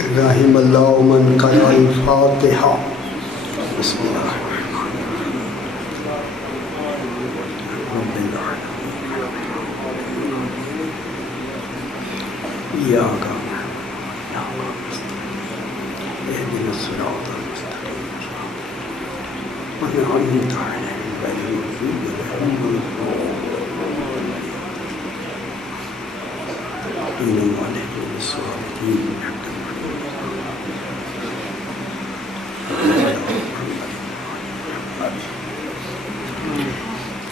رحم اللہ من قرأ الفاتحہ. بسم اللہ رب العالمین ایاک اهدنا الصراط المستقیم أنعمت عليهم غير المغضوب عليهم ولا الضالين.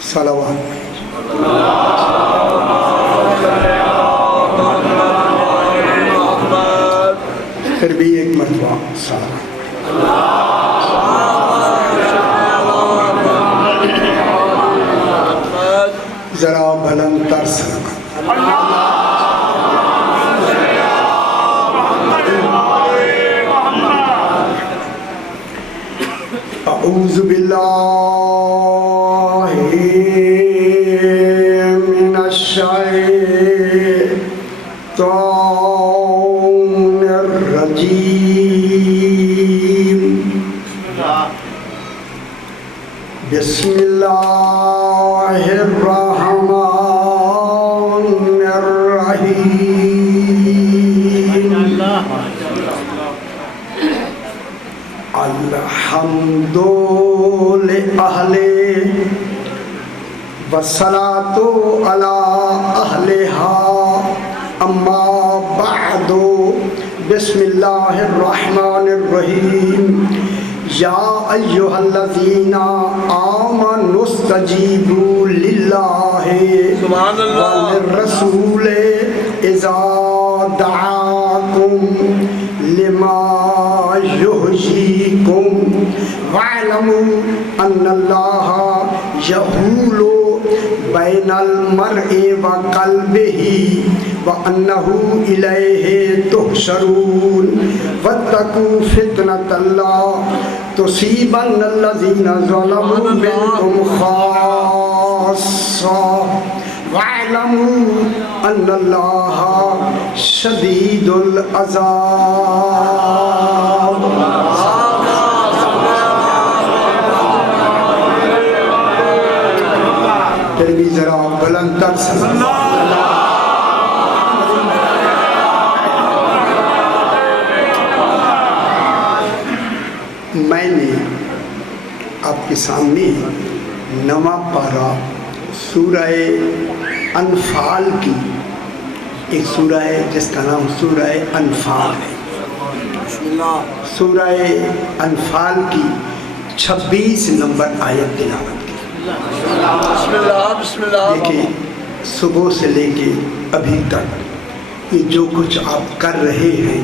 صلوات. پھر بھی ایک مرتبہ صلوات. ذرا بلند تر صلوات. اعوذ باللہ من الشیطان الرجیم. بسم اللہ الرحمن الرحیم. الحمد لأہل والصلاة علی اہلہا اما بعد. بسم اللہ الرحمن الرحیم. یا ایہا الذین آمنوا استجیبوا للہ وللرسول اذا دعاکم لما یحییکم واعلموا ان اللہ یحول بین المرء وقلبہ وانہ الیہ تحشرون. واتقوا فتنۃ لا تصیبن الذین ظلموا منکم خاصہ واعلموا ان اللہ شدید العذاب. پھر بھی ذرا بلند تر میں نے آپ کے سامنے نواں پارہ سورہ انفال کی، ایک سورہ ہے جس کا نام سورہ انفال ہے. سورہ انفال کی 26 نمبر آیت تلاوت کی. دیکھیں صبح سے لے کے ابھی تک یہ جو کچھ آپ کر رہے ہیں،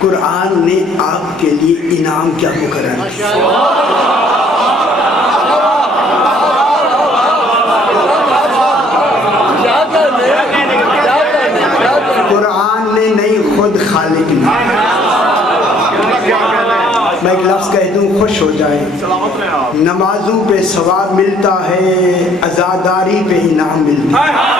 قرآن نے آپ کے لیے انعام کیا مقرر کیا. قرآن نے نہیں، خود خالق نے. میں ایک لفظ کہہ دوں خوش ہو جائیں. نمازوں پہ ثواب ملتا ہے، عزاداری پہ انعام ملتا ہے.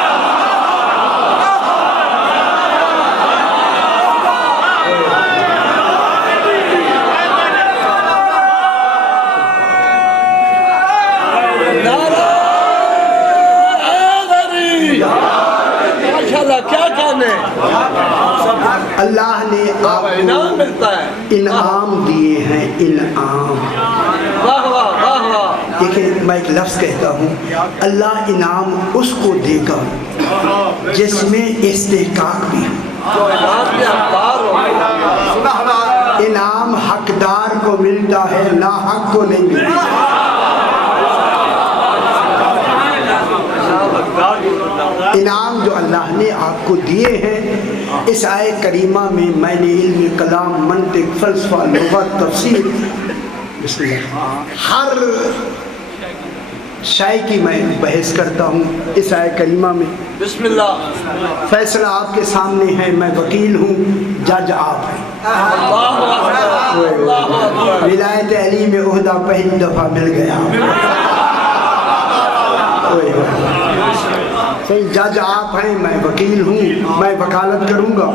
اللہ نے آپ کو انعام دیے ہیں. انعام دیکھیں، میں ایک لفظ کہتا ہوں، اللہ انعام اس کو دے گا جس میں استحقاق بھی ہو. انعام حقدار کو ملتا ہے، ناحق کو نہیں ملتا. انعام جو اللہ نے آپ کو دیے ہیں، اس آیت کریمہ میں میں نے علم کلام، منطق، فلسفہ، لغت، تفسیر، بسم اللہ، ہر شے کی میں بحث کرتا ہوں اس آیت کریمہ میں. بسم اللہ. فیصلہ آپ کے سامنے ہے، میں وکیل ہوں، جج آپ ہیں. ولایت علی میں عہدہ پہلی دفعہ مل گیا. صحیح، جج آپ ہیں، میں وکیل ہوں، میں وکالت کروں گا.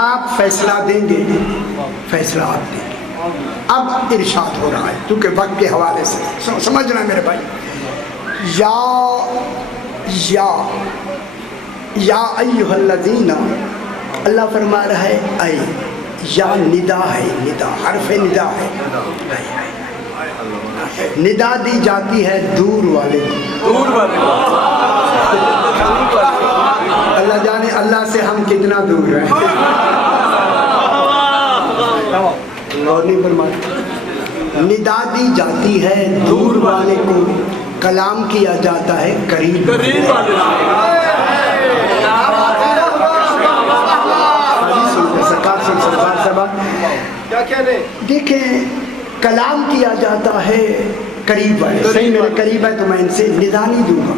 آپ فیصلہ دیں گے، فیصلہ آپ دیں گے۔ اب ارشاد ہو رہا ہے کیونکہ وقت کے حوالے سے سمجھنا میرے بھائی، یا ایھا الذین، اللہ فرما رہا ہے اے، یا ندا ہے، ندا حرف ندا ہے، ندا دی جاتی ہے دور والے کو، اللہ جانے اللہ سے ہم کتنا دور ہیں، اور نہیں فرمایا ندا دی جاتی ہے دور والے کو، کلام کیا جاتا ہے قریب والے کو۔ دیکھیں کلام کیا جاتا ہے قریب والے، صحیح میرے قریب ہے تو میں ان سے ندا نہیں دوں گا،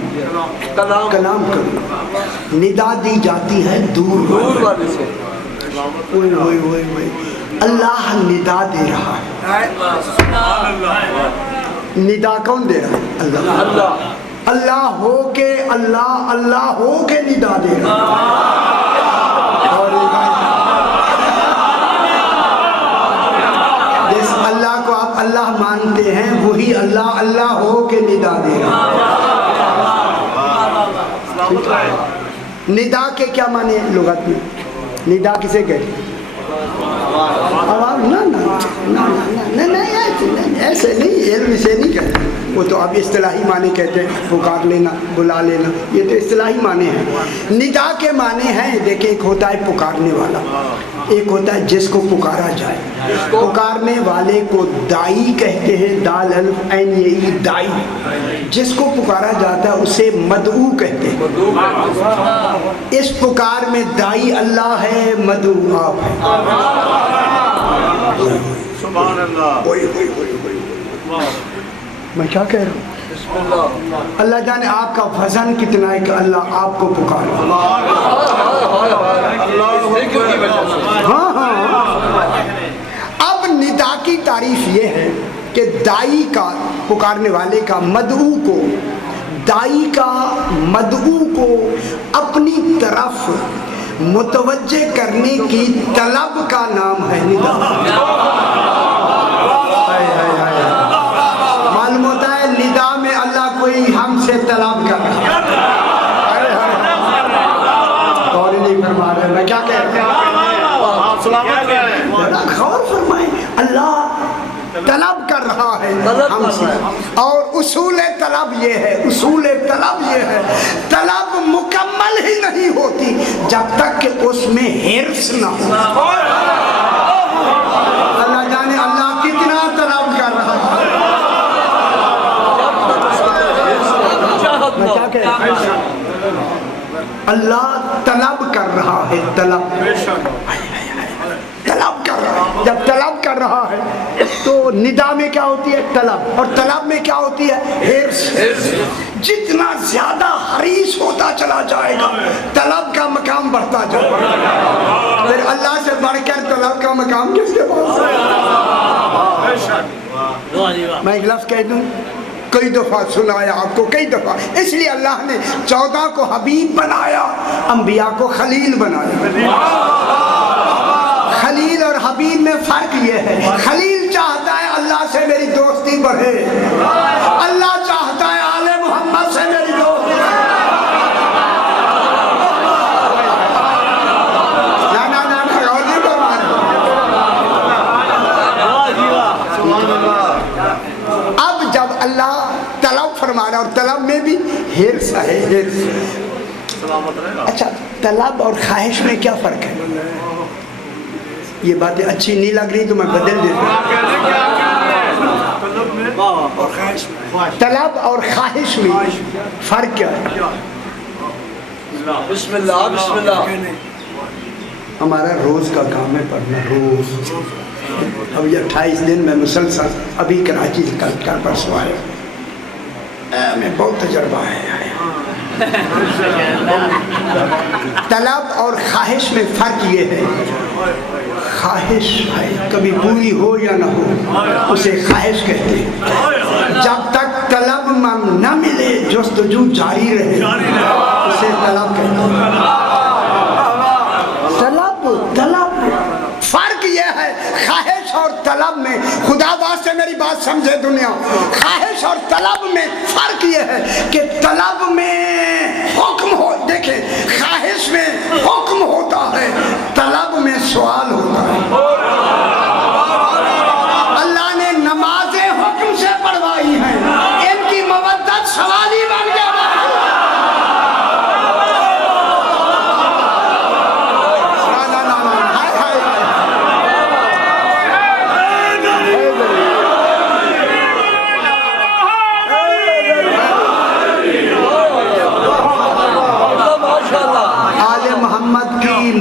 کلام کروں، ندا دی جاتی ہے دور والے سے۔ اللہ ندا دے رہا ہے، ندا کون دے رہا ہے؟ اللہ، اللہ ہو کے، اللہ ہو کے ندا دے رہا ہے۔ جس اللہ کو آپ اللہ مانتے ہیں وہی اللہ ہو کے ندا دے رہا ہے۔ ندا کے کیا معنی لغت میں؟ ندا کسے کہتے ہیں؟ آواز، ایسے نہیں، علم سے نہیں کہتے، وہ تو اب اصطلاحی معنی کہتے ہیں، پکار لینا، بلا لینا، یہ تو اصطلاحی معنی ہیں۔ ندا کے معنی ہیں، دیکھیں ایک ہوتا ہے پکارنے والا، ایک ہوتا ہے جس کو پکارا جائے۔ پکارنے والے کو دائی کہتے ہیں، دال الف عین یہ دائی، جس کو پکارا جاتا ہے اسے مدعو کہتے ہیں۔ اس پکار میں دائی اللہ ہے، مدعو آپ ہے۔ سبحان اللہ، میں کیا کہہ رہا ہوں؟ اللہ جانے آپ کا وزن کتنا ہے کہ اللہ آپ کو پکارا۔ ہاں ہاں، اب ندا کی تعریف یہ ہے کہ دائی کا، پکارنے والے کا، مدعو کو، دائی کا مدعو کو اپنی طرف متوجہ کرنے کی طلب کا نام ہے ندا۔ معلوم ہوتا ہے ندا میں اللہ کوئی ہم سے طلب کر رہا ہے، اور نہیں فرما رہے، میں کیا کہہ رہا ہوں؟ غور فرمائیں، اللہ طلب کر رہا ہے ہم سے، اور اصول طلب یہ ہے، طلب مکمل ہی نہیں ہوتی جب تک کہ اس میں حرص نہ ہو۔ اللہ جانے اللہ کتنا طلب کر رہا ہے، میں کیا کہہ رہا ہوں؟ اللہ طلب کر رہا ہے، طلب کر رہا ہے۔ جب طلب کر رہا ہے تو ندا میں کیا ہوتی ہے؟ طلب، اور طلب میں کیا ہوتی ہے؟ حرص۔ جتنا زیادہ حریص ہوتا چلا جائے گا طلب کا مقام بڑھتا جائے گا، پھر اللہ سے بڑھ کر طلب کا مقام کس کے پاس ہے؟ میں ایک لفظ کہہ دوں، کئی دفعہ سنایا آپ کو، کئی دفعہ، اس لیے اللہ نے 14 کو حبیب بنایا، انبیاء کو خلیل بنایا۔ خلیل اور حبیب میں فرق یہ ہے، خلیل چاہتا ہے اللہ سے میری دوستی بڑھے، اللہ چاہتا ہے آل محمد سے میری دوستی بڑھے۔ اب جب اللہ طلب فرما رہا، اور طلب میں بھی حرص ہے، حرص۔ اچھا، طلب اور خواہش میں کیا فرق ہے؟ یہ باتیں اچھی نہیں لگ رہی تو میں بدل دیتا ہوں۔ طلب اور خواہش میں فرق کیا ہے؟ بسم اللہ، بسم اللہ۔ ہمارا روز کا کام ہے پڑھنا، روز۔ اب یہ 28 دن میں مسلسل، ابھی کراچی سے کل پرسوں آیا، میں بہت تجربہ ہے۔ طلب اور خواہش میں فرق یہ ہے، خواہش ہے کبھی پوری ہو یا نہ ہو اسے خواہش کہتے ہیں، جب تک طلب نہ ملے جستجو جاری رہے اسے طلب کہتے ہیں۔ طلب ہے خواہش اور طلب میں، خدا واسطے میری بات سمجھے دنیا، خواہش اور طلب میں فرق یہ ہے کہ طلب میں حکم ہو، دیکھیں خواہش میں حکم ہوتا ہے، طلب میں سوال ہوتا ہے۔ اللہ نے نمازیں حکم سے پڑھوائی ہیں، ان کی مودت سوال ہی بن گیا۔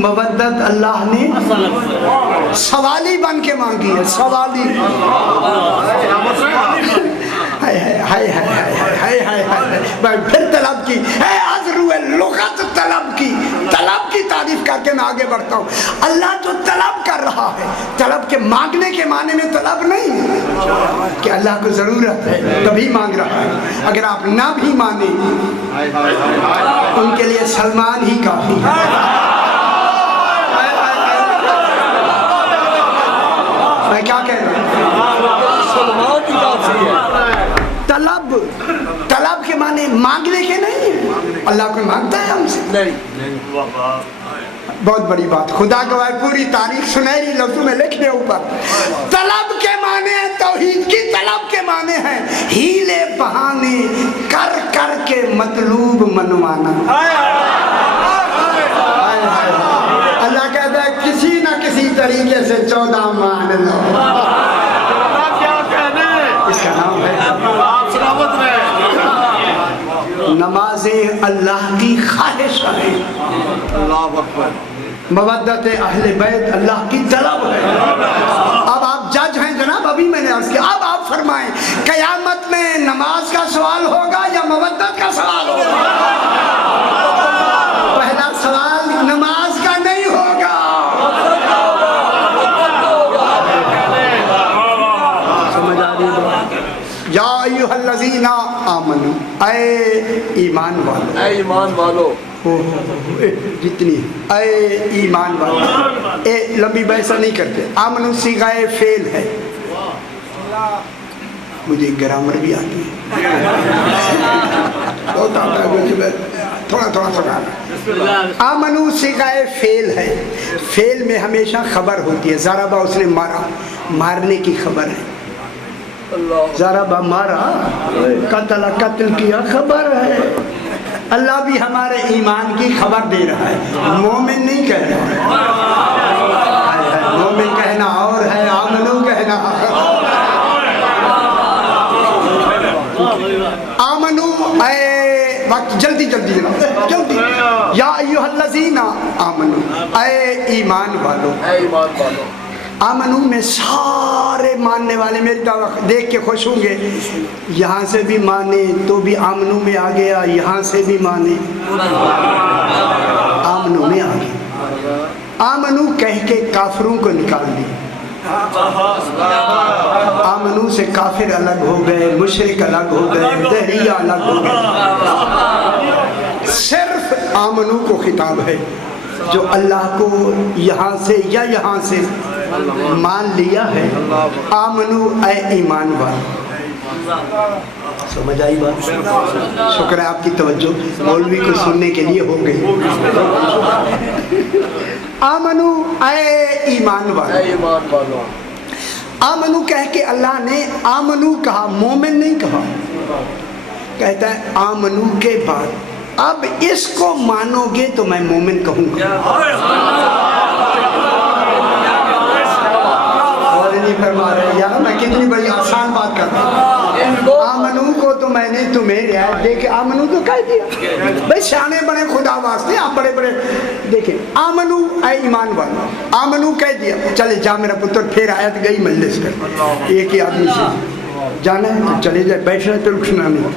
مودت اللہ نے سوالی بن کے مانگی ہے، سوالی۔ پھر طلب کی ہے عذرو لغت، طلب کی تعریف کر کے میں آگے بڑھتا ہوں۔ اللہ جو طلب کر رہا ہے، طلب کے مانگنے کے معنی میں طلب نہیں ہے کہ اللہ کو ضرورت ہے تبھی مانگ رہا ہے، اگر آپ نہ بھی مانیں ان کے لیے سلمان ہی کافی ہے۔ میں کیا کہہ رہا ہوں؟ طلب کے معنی مانگنے کے نہیں ہیں، اللہ کوئی مانگتا ہے ہم سے نہیں۔ بہت بڑی بات، خدا گواہ پوری تاریخ سنہری لفظوں میں لکھنے اوپر۔ طلب کے معنی ہیں، توحید کی طلب کے معنی ہیں ہیلے بہانے کر کر کے مطلوب منوانا۔ اللہ کہتا ہے کسی نہ کسی طریقے سے 14 مان لو، اس کا نام ہے نمازیں اللہ کی خواہش ہے، مودت اہل بیت اللہ کی طلب ہے۔ اب آپ جج ہیں جناب، ابھی میں نے عرض کیا، اب آپ فرمائیں قیامت میں نماز کا سوال ہوگا یا مودت کا سوال ہوگا؟ پہلا سوال نماز کا نہیں ہوگا، سمجھ آ رہی ہے؟ یا ایھا الذین آمنوا، اے ایمان والو، اے ایمان والو، جتنی اے ایمان والو، اے لمبی بحث نہیں کرتے، آمنو صیغہ فعل ہے، مجھے گرامر بھی آتی ہے، بہت آتا ہے مجھے، تھوڑا سکھانا۔ آمنو صیغہ فعل ہے، فعل میں ہمیشہ خبر ہوتی ہے، ضربہ اس نے مارا، مارنے کی خبر ہے، ضربہ مارا، قتل کیا، خبر ہے۔ اللہ بھی ہمارے ایمان کی خبر دے رہا ہے، مومن نہیں کہہ رہا ہے، مومن کہنا اور ہے، آمنو کہنا۔ آمنو، اے وقت جلدی جناب، جلدی، یا ایھا الذین آمنو، اے ایمان والو، اے ایمان والو۔ آمنو میں سارے ماننے والے میری طرف دیکھ کے خوش ہوں گے، یہاں سے بھی مانے تو بھی آمنو میں آ گیا، یہاں سے بھی مانے آمنو میں آ گیا۔ آمنو کہہ کے کافروں کو نکال دیا، آمنو سے کافر الگ ہو گئے، مشرک الگ ہو گئے، دہریہ الگ ہو گئے، صرف آمنو کو خطاب ہے جو اللہ کو یہاں سے یا یہاں سے مان لیا ہے۔ آمنو، اے ایمان والو، سمجھ آئی بات؟ شکر ہے آپ کی توجہ مولوی کو سننے کے لیے ہو گئی۔ آمنو، اے ایمان والو، آمنو کہہ کے اللہ نے آمنو کہا، مومن نہیں کہا، کہتا ہے آمنو کے بعد اب اس کو مانو گے تو میں مومن کہوں گا۔ اور نہیں فرما رہے یار، میں کتنی بڑی آسان بات کرتا ہوں۔ آمنو کو تو میں نے تمہیں رعایت دے کے آمنو تو کہہ دیا، بھائی سیانے بڑے خدا واسطے، آپ بڑے بڑے دیکھیں، آمنو اے ایمان والو، آمنو کہہ دیا، چلے جا میرا پتر، پھر آیت گئی مجلس کر، ایک ہی آدمی سے جانا ہے تو چلے جائے، بیٹھ رہے تو رکھنا نہیں،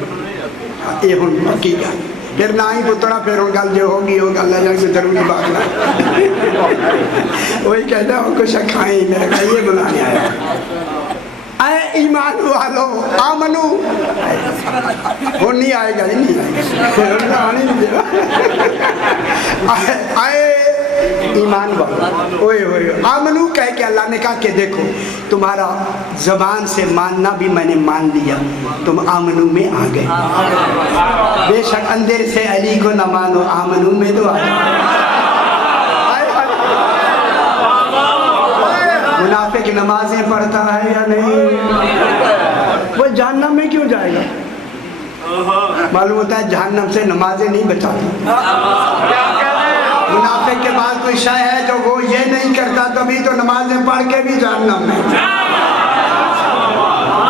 یہ ہوں پکی گا، پھر نہ ہی پترا پھر ہوں گل جو ہوگی ہوگا، اللہ جانے سے ضروری بات نہ وہی کہتا ہے کچھ کھائیں، میرا کہا یہ بلانے آیا۔ اے ایمان والو، آمنو، وہ نہیں آئے گا، نہیں آئے گا، اے ایمان والا اوئے ہوئے آمنو کہہ کے اللہ نے کہا کہ دیکھو تمہارا زبان سے ماننا بھی میں نے مان لیا، تم آمنو میں آ گئے۔ بے شک اندر سے علی کو نہ مانو، آمنو میں تو آ گئے۔ منافق نمازیں پڑھتا ہے یا نہیں؟ وہ جہنم میں کیوں جائے گا؟ معلوم ہوتا ہے جہنم سے نمازیں نہیں بچاتی۔ منافق کے بعد کوئی شے ہے جو وہ یہ نہیں کرتا تبھی تو نمازیں پڑھ کے بھی جہنم میں۔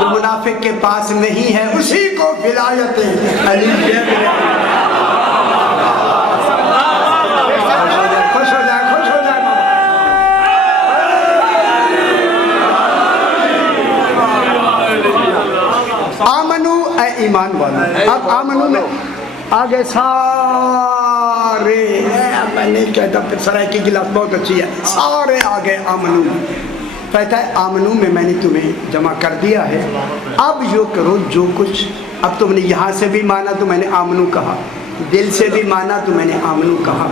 جو منافق کے پاس نہیں ہے اسی کو ولایت علی خوش ہو جائے خوش ہو جائے۔ آمنو اے ایمان والا، اب آمنو میں آگے سارے، میں نہیں کہتا پھر سرائے کی گلاس بہت اچھی ہے، سارے آگے آمنو میں۔ کہتا ہے آمنو میں نے تمہیں جمع کر دیا ہے، اب جو کرو جو کچھ، اب تم نے یہاں سے بھی مانا تو میں نے آمنو کہا، دل سے بھی مانا تو میں نے آمنو کہا،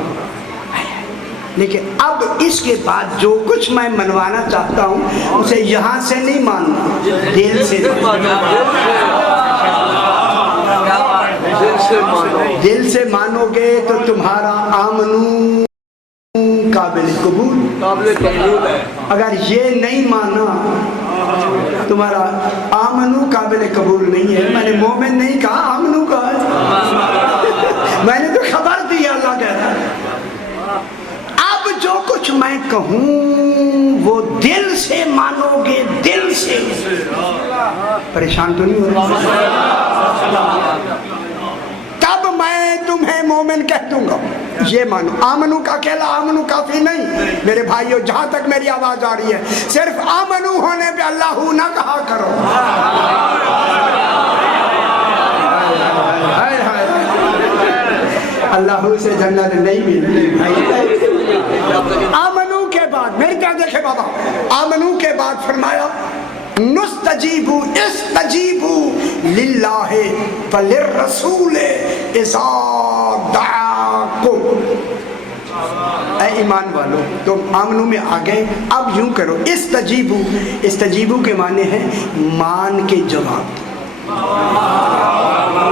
لیکن اب اس کے بعد جو کچھ میں منوانا چاہتا ہوں اسے یہاں سے نہیں ماننا، دل سے دل سے مانو گے تو تمہارا آمنو قابل قبول ہے۔ اگر یہ نہیں مانا تمہارا آمنو قابل قبول نہیں ہے۔ میں نے مومن نہیں کہا، آمنو کہا ہے، میں نے تو خبر دی، اللہ کہتا ہے اب جو کچھ میں کہوں وہ دل سے مانو گے، دل سے۔ پریشان تو نہیں ہو رہا؟ تب میں تمہیں مومن کہہ دوں گا، یہ مانو۔ آمنو کا اکیلا آمنو کافی نہیں میرے بھائیو، جہاں تک میری آواز آ رہی ہے صرف آمنو ہونے پہ اللہ نہ کہا کرو۔ اللہ سے جنت نہیں ملتی۔ آمنو کے بعد میری طرح دیکھے بابا، آمنو کے بعد فرمایا نستجیبو استجیبو للہ فللرسول اذا دعاکم۔ اے ایمان والو تم آمنو میں آ گئے، اب یوں کرو استجیبو، استجیبو کے معنی ہے مان کے جواب۔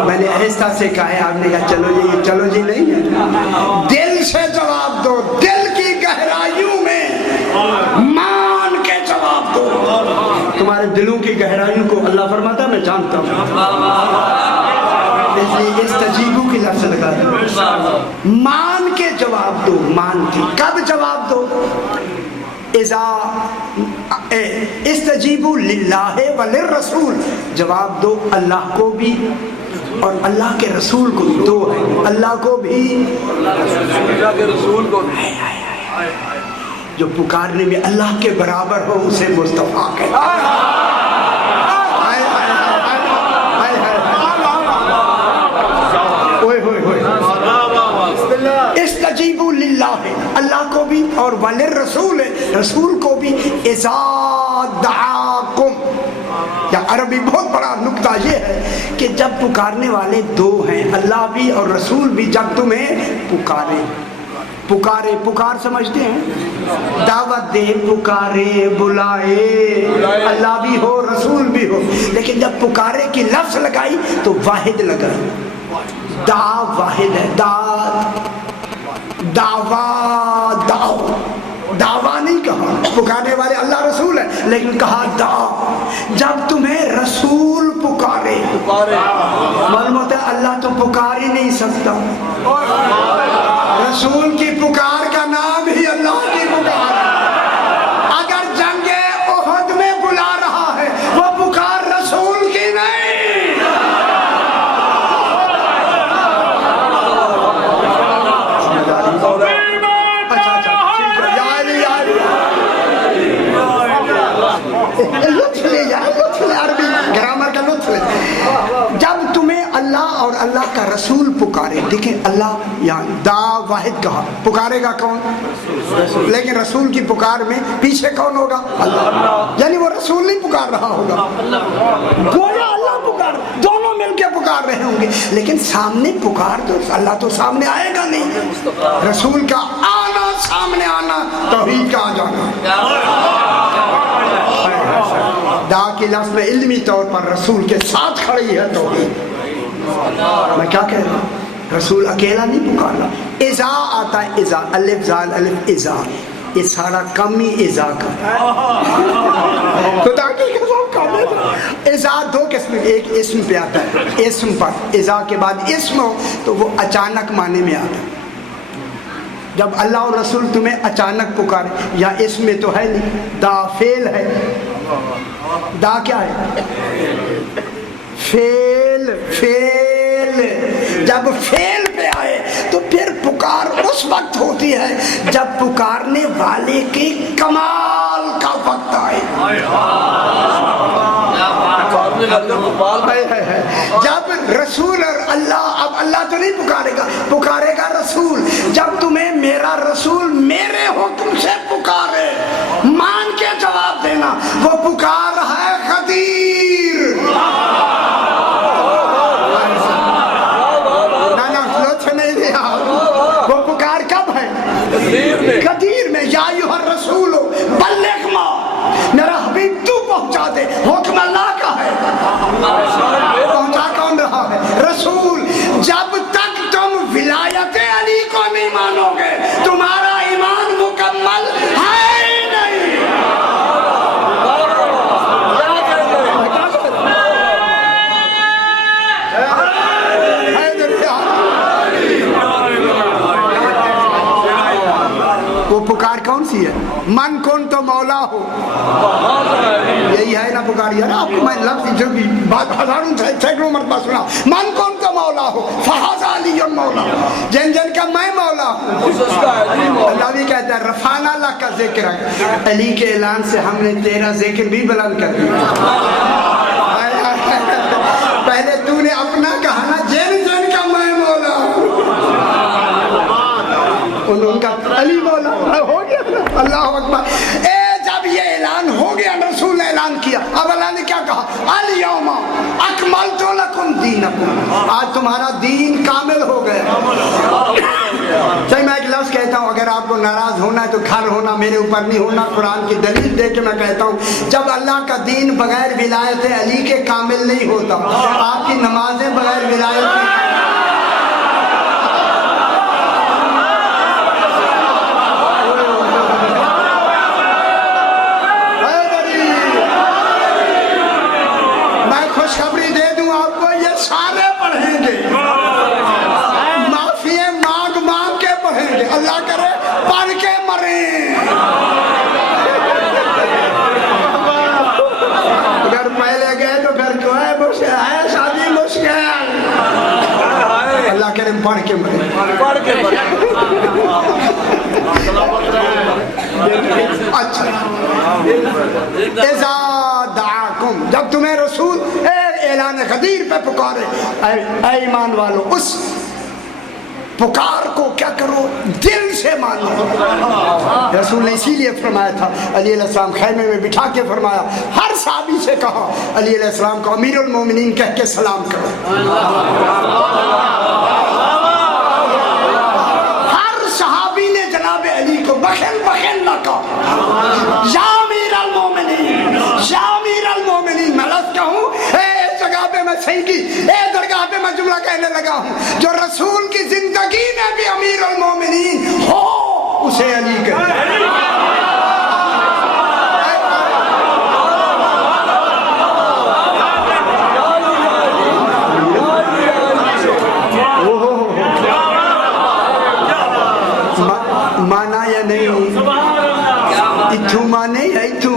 میں نے آہستہ سے کہا ہے، آپ نے کہا چلو جی، چلو جی نہیں ہے، دل سے جواب دو، دل کی گہرائیوں میں مان کے جواب دو۔ تمہارے دلوں کی گہرائیوں کو اللہ فرماتا میں جانتا ہوں، اس لیے استجیبو کی لفظ لگا دو، مان کے جواب دو۔ مان کے کب جواب دو؟ استجیبو للہ وللرسول، جواب دو اللہ کو بھی اور اللہ کے رسول کو بھی، دو ہے، اللہ کو بھی اللہ کے رسول کو بھی۔ جو پکارنے میں اللہ کے برابر ہو اسے مصطفیٰ کہتا ہے۔ استجیبوا للہ، اللہ کو بھی، اور وللرسول، رسول کو بھی، اذا دعاکم۔ یا عربی بہت بڑا نکتہ یہ ہے کہ جب پکارنے والے دو ہیں، اللہ بھی اور رسول بھی، جب تمہیں پکارے، پکارے، پکار سمجھتے ہیں، دعوت دے، پکارے، بلائے، اللہ بھی ہو رسول بھی ہو، لیکن جب پکارے کی لفظ لگائی تو واحد لگائی، دا واحد ہے، دعویٰ، دعویٰ نہیں کہا، پکارنے والے اللہ رسول ہے لیکن کہا جب تمہیں رسول پکارے، معلوم ہوتا ہے اللہ تو پکار ہی نہیں سکتا، رسول کی پکار کا نام ہی اللہ کی پکار ہے۔ اگر جنگ احد میں بلا رہا ہے وہ پکار رسول کی نہیں۔ لطف لے جائے، لطف لے، عربی گرامر کا لطف لے۔ جب تمہیں اللہ اور اللہ کا رسول پکارے، دیکھیں اللہ یہاں دا واحد کہا، پکارے گا کون؟ لیکن رسول کی پکار میں پیچھے کون ہوگا؟ اللہ، یعنی وہ رسول نہیں پکار رہا ہوگا، گویا اللہ پکار، دونوں مل کے پکار رہے ہوں گے، لیکن سامنے پکار تو اللہ تو سامنے آئے گا نہیں، رسول کا آنا سامنے آنا توحید کا آ جانا. دا کے لفظ میں علمی طور پر رسول کے ساتھ کھڑی ہے توحید. میں کیا کہہ رہا ہوں؟ رسول اکیلا نہیں پکارا. اذا آتا ہے اذا، الف زال الف اذا، یہ سارا کم ہی اذا کا خدا کی قسم کام ہے. اذا دو قسم، ایک اسم پہ آتا ہے، اسم پر اذا کے بعد اسم ہو تو وہ اچانک معنی میں آتا ہے. جب اللہ اور رسول تمہیں اچانک پکارے، یا اسم میں تو ہے نہیں، دا فعل ہے. دا کیا ہے؟ فعل. فعل جب فعل پہ آئے تو پھر پکار اس وقت ہوتی ہے جب پکارنے والے کے کمال کا وقت آئے. جب رسول اور اللہ، اب اللہ تو نہیں پکارے گا، پکارے گا رسول. جب تمہیں میرا رسول میرے حکم سے پکارے، مان کے جواب دینا. وہ پکار ہے خدیر. وہ پکار کب ہے؟ قدیر میں. یا ایھا الرسول بلغ ما، میرا حبیب تو پہنچا دے، حکم اللہ کا ہے. پہنچا کون رہا ہے؟ رسول. جب تک تم ولایت علی کو نہیں مانو گے تمہارا ایمان مکمل ہے ہی نہیں. وہ پکار کون سی ہے؟ من کن تو مولا ہو. یہی ہے نا پکار. یار آپ کو میں لفظ جو بھی بات ہزاروں سینکڑوں مرتبہ سنا، من کن تو مولا ہو فہذا علی مولا، جن جن کا میں مولا ہوں. اللہ بھی کہتا ہے رفعنا لک ذکرک، علی کے اعلان سے ہم نے تیرا ذکر بھی بلند کر دیا. پہلے تو نے اپنا کہا نا، جن جن کا میں مولا ہوں، ان کا علی مولا ہو گیا. اللہ اکبر. جب یہ اعلان ہو گیا، رسول نے اعلان کیا، اب اللہ نے کیا کہا؟ الیوم اکملت لکم دینکم، آج تمہارا دین کامل ہو گیا. صحیح. میں ایک لفظ کہتا ہوں، اگر آپ کو ناراض ہونا ہے تو کھر ہونا، میرے اوپر نہیں ہونا. قرآن کی دلیل دے کے میں کہتا ہوں، جب اللہ کا دین بغیر ولایت علی کے کامل نہیں ہوتا. آپ کی نمازیں بغیر ولایت کے خوشخبری دے دوں آپ کو، یہ سارے پڑھیں گے، معافی مانگ مانگ کے پڑھیں گے. اللہ کرے پڑھ کے مریں. اگر پہلے گئے تو پھر کیوں ہے مشکل ہے شادی مشکل. اللہ کرے پڑھ کے مریں. اچھا. اذا دعاکم، جب تمہیں رسول اعلان غدیر پہ پکارے، اے ایمان والو، اس پکار کو کیا کرو؟ دل سے مانو. رسول نے اسی لیے فرمایا تھا، علی علیہ السلام خیمے میں بٹھا کے فرمایا، ہر صحابی سے کہا علی علیہ السلام کو امیر المومنین کہہ کے سلام کرو. ہر صحابی نے جناب علی کو بخل بخل نہ کہا، یا امیر المومنین، یا امیر المومنین. میں لفظ کہوں اس جگہ پہ میں صحیح کی، اس درگاہ پہ میں جملہ کہنے لگا ہوں، جو رسول کی زندگی میں بھی امیر المومنین ہو اسے علی کہتے. مانا یا نہیں؟ اتھو مانے یا اتھو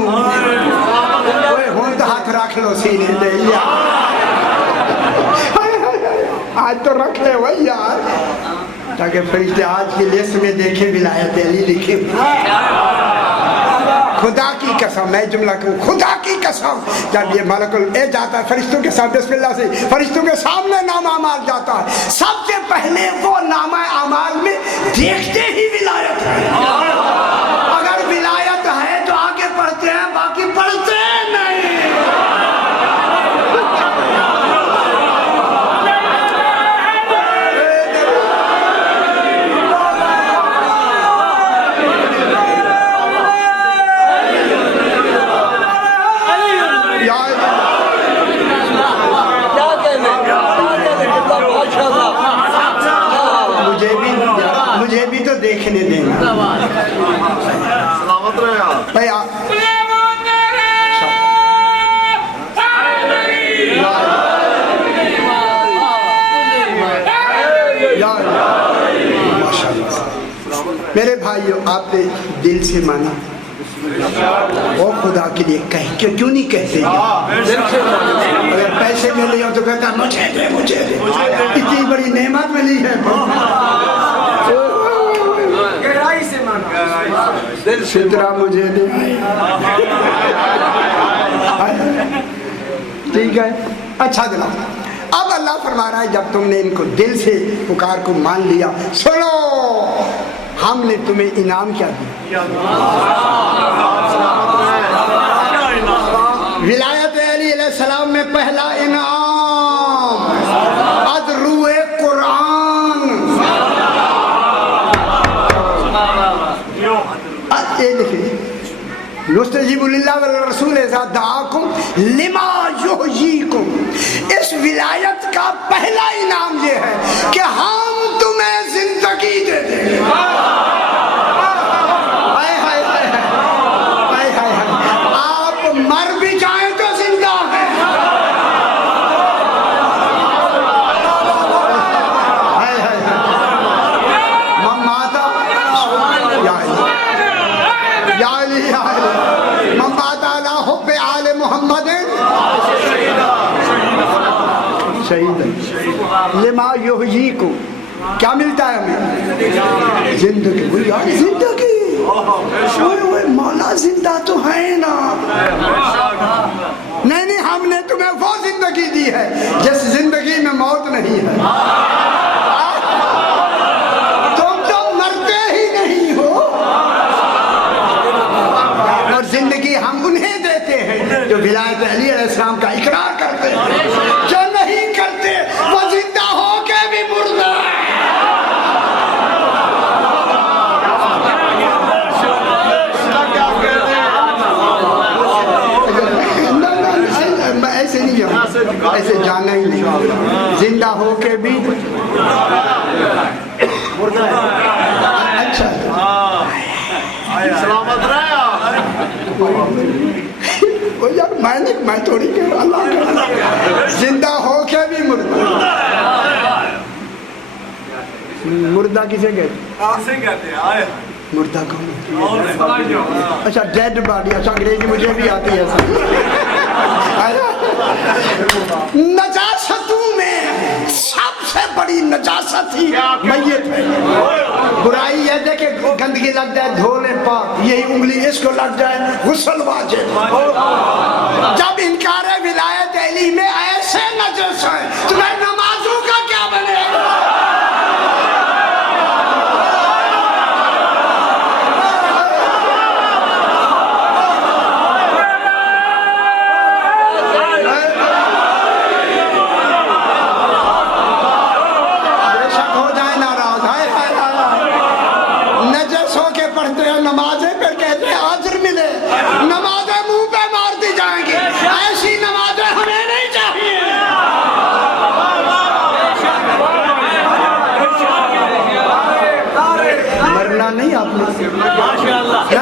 ہوں تو ہاتھ رکھ لو سینے دے. آج تو رکھ لے وہی یار، تاکہ فرشتے آج کی لسٹ میں دیکھیں ولایت علی لکھے. خدا کی قسم، میں جملہ کہوں، خدا کی قسم، جب یہ ملک جاتا ہے فرشتوں کے ساتھ، بسم اللہ سے فرشتوں کے سامنے نامہ اعمال جاتا ہے، سب سے پہلے وہ نامہ اعمال میں دیکھتے ہی ولایت ہے. اگر ولایت ہے تو آگے پڑھتے ہیں، باقی پڑھتے نہیں. بھائی میرے بھائیو، آپ نے دل سے مانا اور خدا کے لیے کیوں نہیں کہتے؟ اگر پیسے ملے ہو تو کہتا مجھے دے مجھے دے، اتنی بڑی نعمت ملی ہے، سترہ مجھے دے۔ ٹھیک ہے، اچھا جناب۔ اب اللہ فرما رہا ہے جب تم نے ان کو دل سے پکار کو مان لیا، سنو ہم نے تمہیں انعام کیا دیا؟ ولایت علی علیہ السلام میں پہلا انعام از روح قرآن۔ یہ دیکھیں، یستجیب للہ والرسول اذا دعاکم لما یحییکم، اس ولایت کا پہلا انعام یہ ہے کہ ہم تمہیں زندگی دے دیں۔ آپ مر بھی جائیں تو زندہ ہیں۔ لما یحییکم، کیا ملتا ہے ہمیں؟ زندگی۔ یار زندگی، مولا زندہ تو ہے نا۔ نہیں، ہم نے تمہیں وہ زندگی دی ہے جس زندگی میں موت نہیں ہے۔ تم تو مرتے ہی نہیں ہو، اور زندگی ہم انہیں دیتے ہیں جو ولایت علی علیہ السلام کا اقرار کرتے ہیں، جو نہیں کرتے وہ زندہ ہو کے بھی مردہ ہے۔ ایسے نہیں جانا، ایسے جانا ہی نہیں، زندہ ہو کے بھی اچھا سلامت رہا۔ یار میں تھوڑی کہ اللہ کا زندہ ہو کے بھی مردہ کسے کہتے ہیں؟ مردہ کون؟ اچھا ڈیڈ باڈی۔ اچھا انگریزی مجھے بھی آتی ہے۔ نجاستوں میں سب سے بڑی نجاست ہی میت ہے۔ برائی یہ ہے کہ گندگی لگ جائے دھو لیں پاک، یہی انگلی اس کو لگ جائے غسل واجب۔ جب انکار ولایت علی میں ایسے نجس ہیں تو میں نمازوں کا کیا بنے گا؟ نمازیں پھر کہتے ہیں اجر ملے، نمازیں منہ پہ مار دی جائیں گی، ایسی نمازیں ہمیں نہیں چاہیے۔ مرنا نہیں آپ نے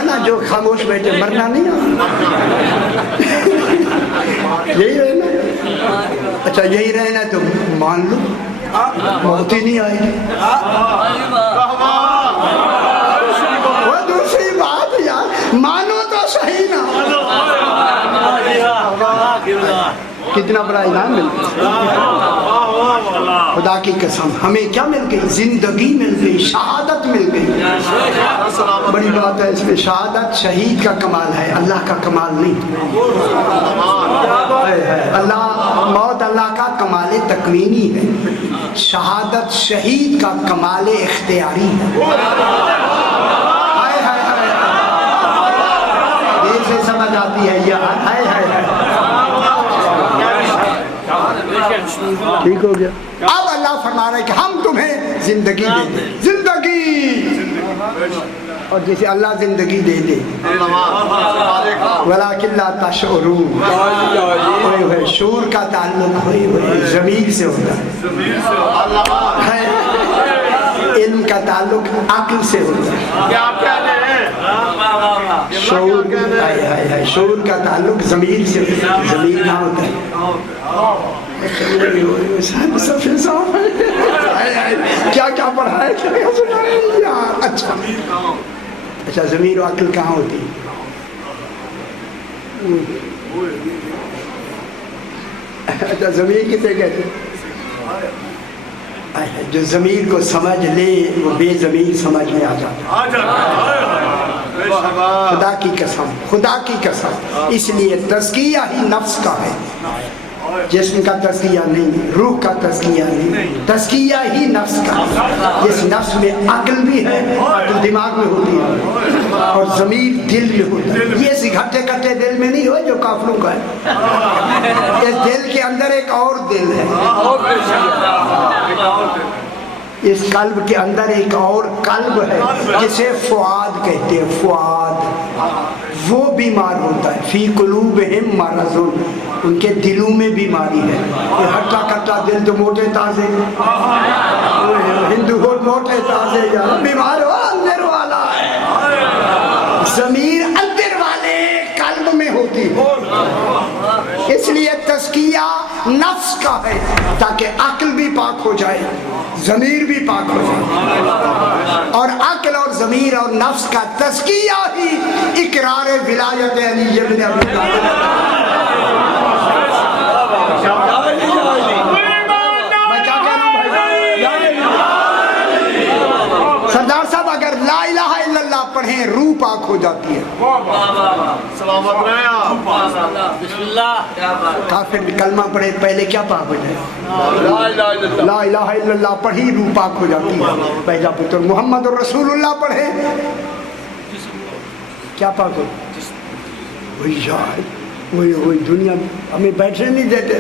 نا، جو خاموش بیٹھے مرنا نہیں آپ یہی رہنا۔ اچھا یہی رہنا تو مان لو موت ہی نہیں آئے گی۔ مانو تو صحیح نا، کتنا بڑا انعام مل گیا۔ خدا کی قسم ہمیں کیا مل گئی؟ زندگی مل گئی، شہادت مل گئی۔ بڑی بات ہے اس میں، شہادت شہید کا کمال ہے، اللہ کا کمال نہیں۔ اللہ موت اللہ کا کمال تکوینی ہے، شہادت شہید کا کمال اختیاری ہے۔ سمجھ آتی ہے یہ ٹھیک ہو گیا۔ اب اللہ فرما رہا ہے کہ ہم تمہیں زندگی دے دیں، زندگی، اور جسے اللہ زندگی دے دے ولیکن لا تشعرون، شعور کا تعلق ضمیر سے ہوتا ہے، علم کا تعلق عقل سے ہوتا ہے۔ شعور شعور کا تعلق ضمیر سے، ضمیر کہاں ہوتا ہے؟ کیا کیا پڑھا ہے یار؟ اچھا ضمیر و عقل کہاں ہوتی ہے؟ اچھا ضمیر کسے کہتے ہیں؟ جو ضمیر کو سمجھ لے وہ بے ضمیر سمجھ میں آ جاتا ہے۔ خدا کی قسم، خدا کی قسم، اس لیے تزکیہ ہی نفس کا ہے، جسم کا تزکیہ نہیں، روح کا تزکیہ نہیں، تزکیہ ہی نفس کا۔ جس نفس میں عقل بھی ہے، عقل دماغ میں ہوتی ہے اور ضمیر دل میں ہوتا ہے۔ یہ گھٹے کٹے دل میں نہیں ہو جو کافروں کا ہے، اس دل کے اندر ایک اور دل ہے، اس قلب کے اندر ایک اور قلب ہے جسے فؤاد کہتے ہیں۔ فؤاد وہ بیمار ہوتا ہے، فی قلوبہم مرض، ان کے دلوں میں بیماری ہے۔ یہ ہٹا کٹا دل تو موٹے تازے، ہندو ہو موٹے تازے، بیمار ہو اندر والا ہے۔ ضمیر اندر والے قلب میں ہوتی ہے، اس لیے تزکیہ نفس کا ہے تاکہ عقل بھی پاک ہو جائے، ضمیر بھی پاک ہو جائے۔ اور عقل اور ضمیر اور نفس کا تزکیہ ہی اقرار ولایت علی ابن ابی طالب۔ سردار صاحب اگر لا الہ الا اللہ پڑھیں روح پاک ہو جاتی ہے۔ کافر کلمہ پڑھے پہلے کیا پاک ہو جائے؟ لا الہ الا اللہ پڑھی روح پاک ہو جاتی ہے۔ پہلا پتر محمد رسول اللہ پڑھے کیا پاک ہو؟ وہی دنیا ہمیں بیٹھنے نہیں دیتے۔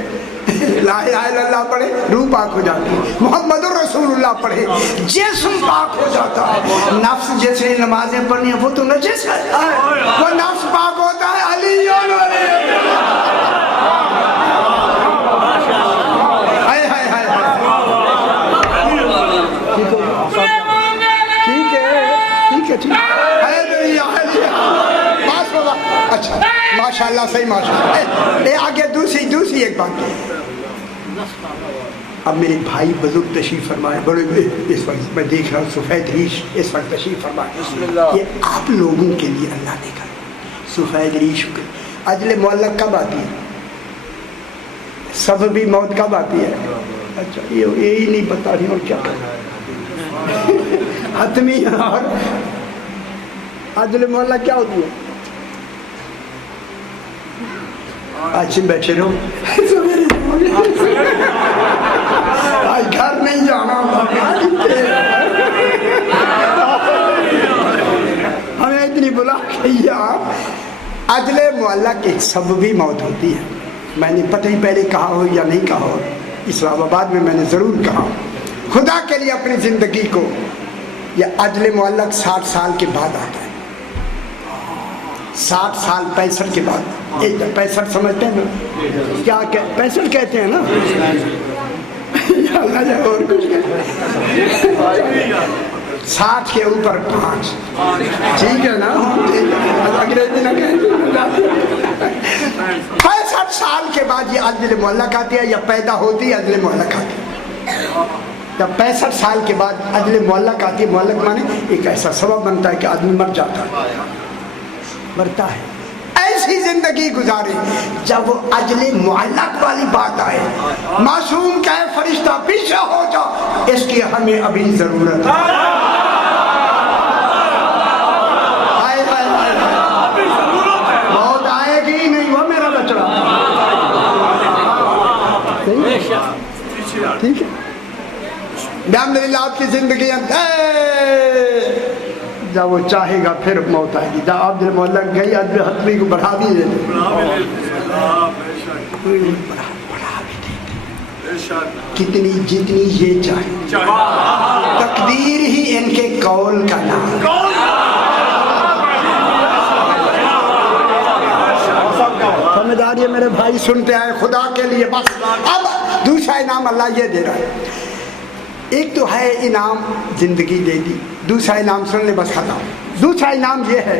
لا الہ الا اللہ پڑھے روح پاک ہو جاتی ہے، محمد رسول اللہ پڑھے جسم پاک ہو جاتا ہے۔ نفس جیسے نمازیں پڑھنی ہیں وہ تو نجس ہے، وہ نفس پاک ہوتا ہے۔ علی اچھا ماشاءاللہ صحیح ماشاءاللہ۔ آگے دوسری ایک بات، اب میرے بھائی بزرگ تشریف فرمائے، بڑے اس وقت میں دیکھ رہا ہوں سفید ریش اس وقت تشریف فرمائے، یہ آپ لوگوں کے لیے اللہ نے کہا سفید ریش۔ اجل معلق کب آتی ہے؟ سببی موت کب آتی ہے؟ اچھا یہی نہیں بتا رہی اور کیا حتمی اور اجل معلق کیا ہوتی ہے؟ آج بیٹھے رہو، آج گھر نہیں جانا، ہمیں اتنی بلا اجل معلق ایک سببی موت ہوتی ہے۔ میں نے پتہ ہی پہلے کہا ہو یا نہیں کہا ہو، اسلام آباد میں نے ضرور کہا، خدا کے لیے اپنی زندگی کو یہ اجل معلق 60 سال کے بعد آتا ہے، 60 سال 65 کے بعد۔ 65 سمجھتے ہیں نا کیا 65 کہتے ہیں نا، اور کچھ 60 کے اوپر 5، ٹھیک ہے نا؟ انگریزی نہ کہیں 65 سال کے بعد یہ اجل معلق آتی ہے، یا پیدا ہوتی ہے اجل معلق آتی ہے۔ جب 65 سال کے بعد اجل معلق آتی ہے، معلق مانے ایک ایسا سبب بنتا ہے کہ آدمی مر جاتا ہے، مرتا ہے، ایسی زندگی گزارے جب وہ اجل معلق والی بات آئے، معصوم کہے فرشتہ پیچھے ہو جا، اس کی ہمیں ابھی ضرورت ہے۔ موت آئے گی نہیں وہ میرا بچڑا، ٹھیک ہے؟ الحمدللہ آپ کی زندگی جب وہ چاہے گا پھر موت آئے گی۔ جب آپ دل معلق گئی آدمی حتمی کو بڑھا بھی دیتے، کتنی جتنی یہ چاہے، تقدیر ہی ان کے قول کا نام۔ سمجھ آ رہی ہے میرے بھائی؟ سنتے آئے خدا کے لیے بس۔ اب دوسرا انعام اللہ یہ دے رہا ہے، ایک تو ہے انعام زندگی دے دی، دوسرا انعام سن لے بس ختم۔ دوسرا انعام یہ ہے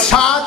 7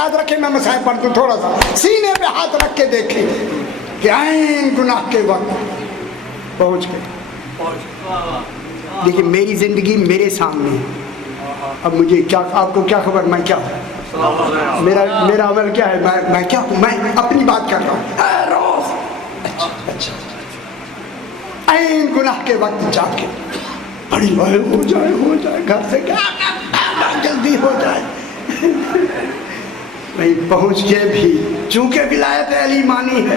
یاد رکھے میں مسائل پڑھ دوں تھوڑا سا. سینے پہ ہاتھ رکھ کے دیکھیں کہ عین گناہ کے وقت پہنچ گئے. دیکھیں میری زندگی میرے سامنے ہے. اب مجھے کیا, آپ کو کیا خبر میں کیا ہوں, میرا عمل کیا ہے, میں کیا ہوں. میں اپنی بات کر رہا ہوں روز. اچھا عین گناہ کے وقت جا کے بڑی بھائی ہو جائے گھر سے کیا جلدی ہو جائے. نہیں پہنچ کے بھی چونکہ ولایت علی مانی ہے,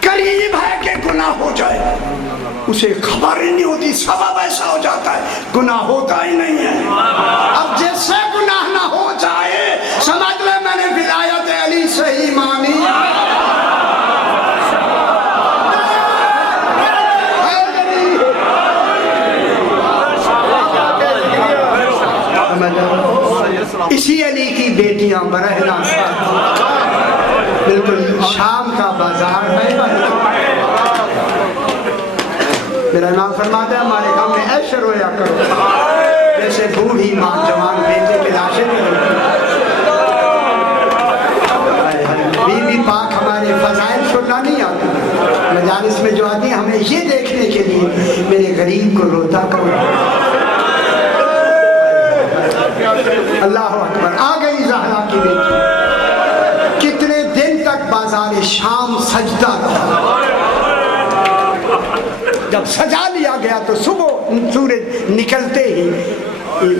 قریب ہے کہ گناہ ہو جائے, اسے خبر ہی نہیں ہوتی, سبب ایسا ہو جاتا ہے گناہ ہوتا ہی نہیں ہے. اب جس سے گناہ نہ ہو جائے سمجھ لے میں نے ولایت علی صحیح مانی. اسی علی کی بیٹیاں برہنہ بالکل شام کا بازار ہے. میرا امام فرماتا ہے ہمارے گھر میں ایسے رویا کرو جیسے بوڑھی ماں جوان بیٹے کے لاشیں میں روتی. بی بی پاک ہمارے فضائل سننا نہیں آتی, مجالس میں جو آتی ہیں ہمیں یہ دیکھنے کے لیے میرے غریب کو روتا کرو. اللہ اکبر. آ گئی زہرا کی بیٹی. کتنے دن تک بازار شام سجدہ رہا. جب سجا لیا گیا تو صبح سورج نکلتے ہی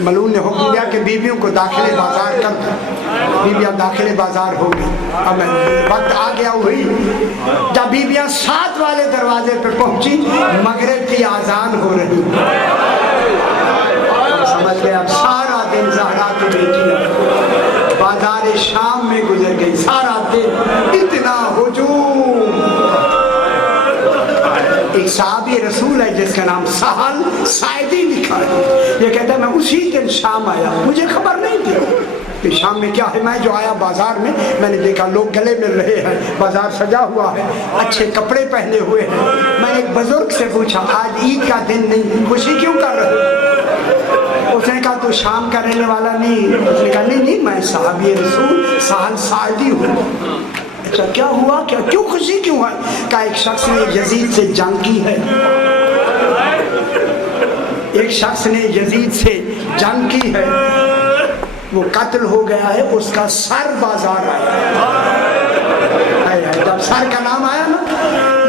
ملون نے حکم دیا کہ بیویوں کو داخل بازار کر دو. بیویاں داخل بازار ہو گئی. اب وقت آ گیا ہوئی جب بیویاں 7 والے دروازے پہ پہنچی مغرب کی اذان ہو رہی. سمجھ گئے اب سارا دن زہرا کی بیٹی بازار شام میں گزر گئی. سارا دن اتنا ہجوم. ایک صحابی رسول ہے جس کا نام سہل سائدی لکھا ہے. یہ کہتا ہے میں اسی دن شام آیا, مجھے خبر نہیں تھی کہ شام میں کیا ہے. میں جو آیا بازار میں نے دیکھا لوگ گلے مل رہے ہیں, بازار سجا ہوا ہے, اچھے کپڑے پہنے ہوئے ہیں. میں ایک بزرگ سے پوچھا آج عید کا دن نہیں, خوشی کیوں کر رہے ہو؟ اس نے کہا تو شام کا رہنے والا نہیں. اس نے کہا نہیں میں صحابی رسول سہل سائدی ہوں. اچھا کیا ہوا, کیوں خوشی کیوں ہے؟ کہا ایک شخص نے یزید سے جنگ کی ہے, ایک شخص نے یزید سے جنگ کی ہے, وہ قتل ہو گیا ہے, اس کا سر بازار آیا. جب سر کا نام آیا نا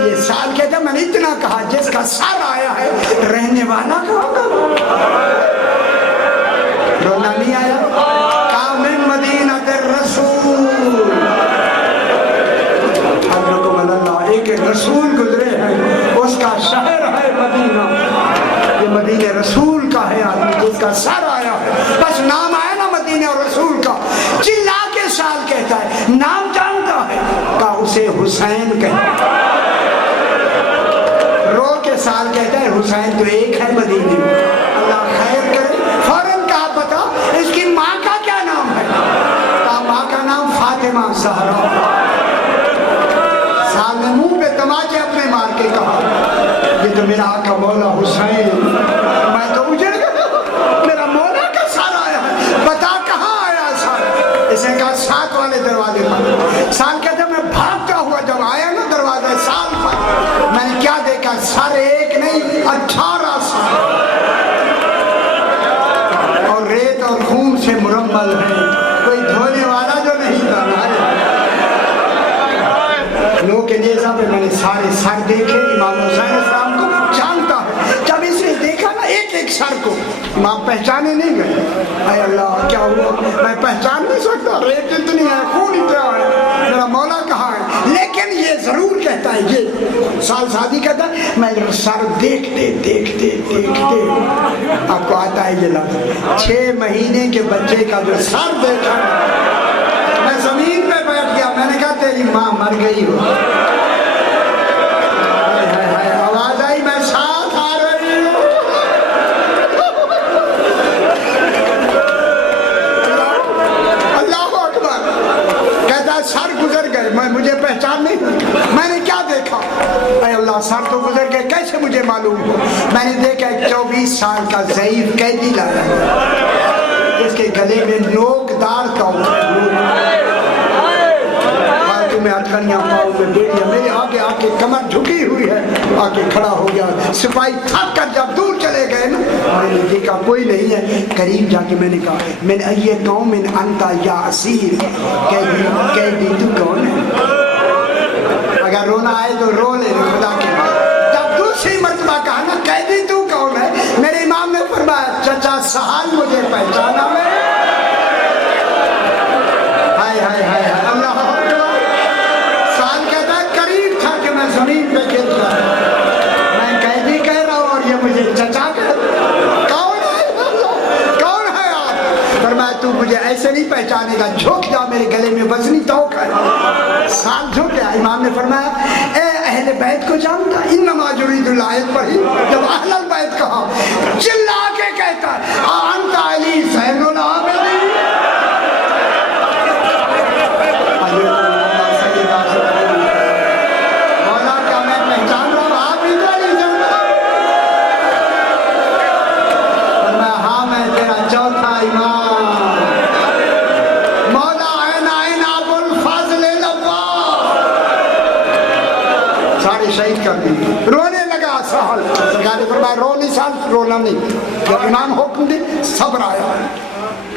یہ سال کہتا میں نے اتنا کہا جس کا سر آیا ہے رہنے والا کہاں گا. رونا نہیں آیا. کامن مدینہ الرسول, ایک رسول گزرے ہیں, اس کا شہر ہے مدینہ. یہ مدینہ رسول کا ہے آدمی جس کا سر آیا ہے, بس نام آیا نا مدینہ اور رسول کا, چلا کے سال کہتا ہے نام جانتا ہے, کہا اسے حسین کہتا ہے. رو کے سال کہتا ہے حسین تو ایک ہے مدینہ میں, اللہ خیر کرے. فوراً کہا بتا اس کی ماں کا کیا نام ہے؟ کہا ماں کا نام فاطمہ زہرا. سال نے منہ پہ تماچے اپنے مار کے کہا یہ تو میرا آقا مولا حسین, میں تو اجڑ گیا, میرا مولا کا سر آیا ہے, بتا کہاں آیا سر؟ اس نے کہا 7 والے دروازے پر. سال کہتا میں بھاگتا ہوا جب آیا نا دروازے سال پر, میں نے کیا دیکھا, سر ایک نہیں 18 سر اور ریت اور خون سے مرمل ہے, کوئی دھونے والا جو نہیں تھا. لوگ کے جیسا پہ میں نے سارے سر دیکھے. امام حسین السلام کو جانتا ہے, جب اس نے دیکھا نا ایک ایک سر کو, امام پہچانے نہیں گئے. اے اللہ کیا ہوا, میں پہچان نہیں سکتا, ریت اتنی ہے, خون اتنا ہے, میرا مولا کہاں ہے. لیکن یہ ضرور کہتا ہے, یہ سال شادی کہتا ہے میں سر دیکھتے دیکھتے دیکھتے, آپ کو آتا ہے یہ لفظ, 6 مہینے کے بچے کا جو سر دیکھا میں زمین پہ بیٹھ گیا. میں نے کہا تیری ماں مر گئی ہو. آواز آئی میں ساتھ آ رہی ہوں. اللہ اکبر. کہتا سر گزر گئے, مجھے پہچان نہیں. میں نے کیا دیکھا؟ اے اللہ سر تو گزر گئے, کیسے مجھے معلوم ہو؟ میں نے دیکھا 24 سال کا ضعیف قیدی لایا جس کے گلے میں نوک دار توق آ کے کھڑا ہو گیا. سپاہی تھک کر جب دور چلے گئے نا, میں نے دیکھا کوئی نہیں ہے. قریب جا کے میں نے کہا, میں نے یہ قوم انتا یا اسیر, قیدی تو کون ہے؟ اگر رونا آئے تو رو لے خدا کے بعد. جب دوسری مرتبہ کہا نا قیدی تو کون ہے, میرے امام نے فرمایا چچا سہل مجھے پہچانا میں. ہائے ہائے ہائے ہائے اللہ اکبر. سہل کہتا ہے قریب تھا کہ میں زمین پہ گر گیا, میں قیدی کہہ رہا ہوں اور یہ مجھے چچا کہہ رہا. کون ہے کون ہے آپ؟ فرمایا تو مجھے ایسے نہیں پہچانے گا, جھک جا میرے گلے میں وزنی توق ہے. سال جھک گیا. امام نے فرمایا اے اہل بیت کو جانتا, انما یرید اللہ آیت پڑھی, جب اہل البیت کہا چلا کے کہتا ہے انت علی زین العابدین. مولا کیا میں پہچان رہا ہوں آپ ہی تو علی زین العابدین؟ فرمایا ہاں میں تیرا چوتھا امام. مولا عین ابو الفضل سارے شہید کر دی. رونے لگا سہل. سرکار نے فرمایا رو نہیں سہل, رونا نہیں. جب امام حکم دے صبر آیا.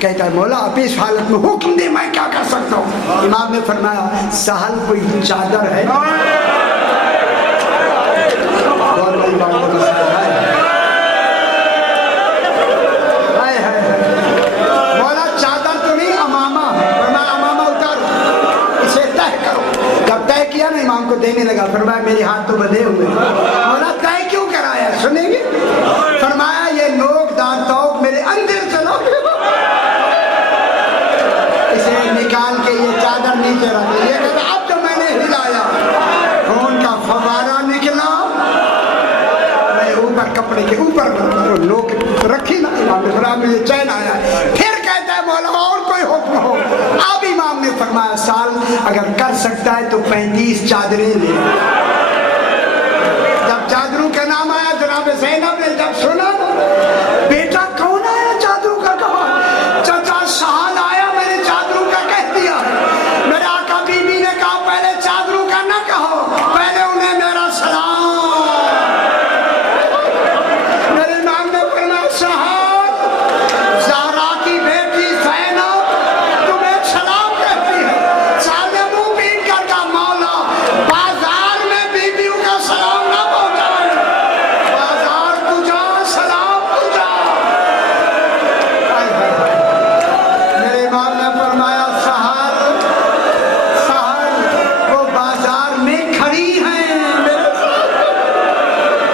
کہتا ہے مولا آپ اس حالت میں حکم دے میں کیا کر سکتا ہوں؟ امام نے فرمایا سہل کوئی چادر ہے؟ بہت بڑی بات ہے. مولا چادر تو نہیں امامہ. فرمایا امامہ اتار, اسے طے کرو. جب طے کیا نا امام کو دینے لگا, فرمایا میرے ہاتھ تو بدھے ہوئے. مولا طے کیوں کرایا سنیں گے؟ فرمایا یہ نوک دار توق میرے اندر چلو, اسے نکال کے یہ چادر نیچے رکھ. یہ کہتا اب تو میں نے ہلایا, خون کا فوارہ نکلا, میں اوپر کپڑے کے اوپر نوک رکھی نا. امام نے فرمایا مجھے چین آیا. پھر کہتا ہے مولا اور کوئی حکم ہو. اب امام نے فرمایا سال اگر کر سکتا ہے تو 35 چادریں لے. جب چادروں کا نام آیا جناب زینب نے جب سنا بیٹا کون آیا چادروں کا کہا, چچا سہل آیا, میں نے چادروں کا کہہ دیا. میرے آقا بی بی نے کہا پہلے چادروں کا نہ کہو, پہلے انہیں میرا سلام. میرے امام نے فرمایا سہل زہرا کی بیٹی زینب تمہیں سلام کہتی ہے. سال نے منہ پین کر کہا مولا بازار میں بیویوں کا سلام نہ پہنچائے, بازار تو جا سلام تو جا. میرے امام نے فرمایا سہل وہ بازار میں کھڑی ہیں,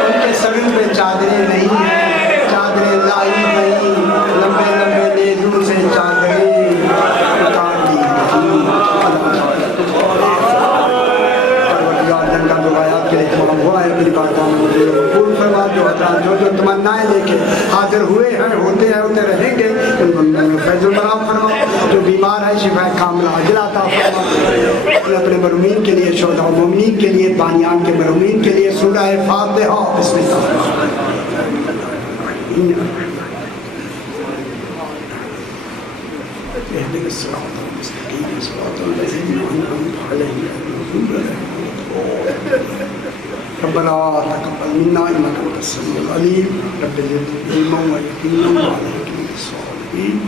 ان کے سروں پہ چادریں نہیں ہیں, چادریں لائی نہیں, لمبے لمبے نیزوں سے چادریں اتار دی نہیں. پروردگار جن کا دعایات کے لیے تمام ہوا ہے میری بارگاہ میں مجھے قبول فرما. جو حضرات جو تمنائیں لے کے حاضر ہوئے ہیں, ہوتے ہیں, ہوتے رہیں گے, فیض المرام فرما. جو بیمار ہے شفا کاملہ عاجلہ عطا فرما. اپنے مرحومین کے لیے, شہداء و مومنین کے لیے, بانیان کے مرحومین کے لیے سورہ فاتحہ بسم اللہ. اهدنا الصراط المستقيم صراط الذين أنعمت عليهم ربنا تقبل منا إنك أنت السميع العليم. رب زدنا علما ويقينا وعلى الصالحين.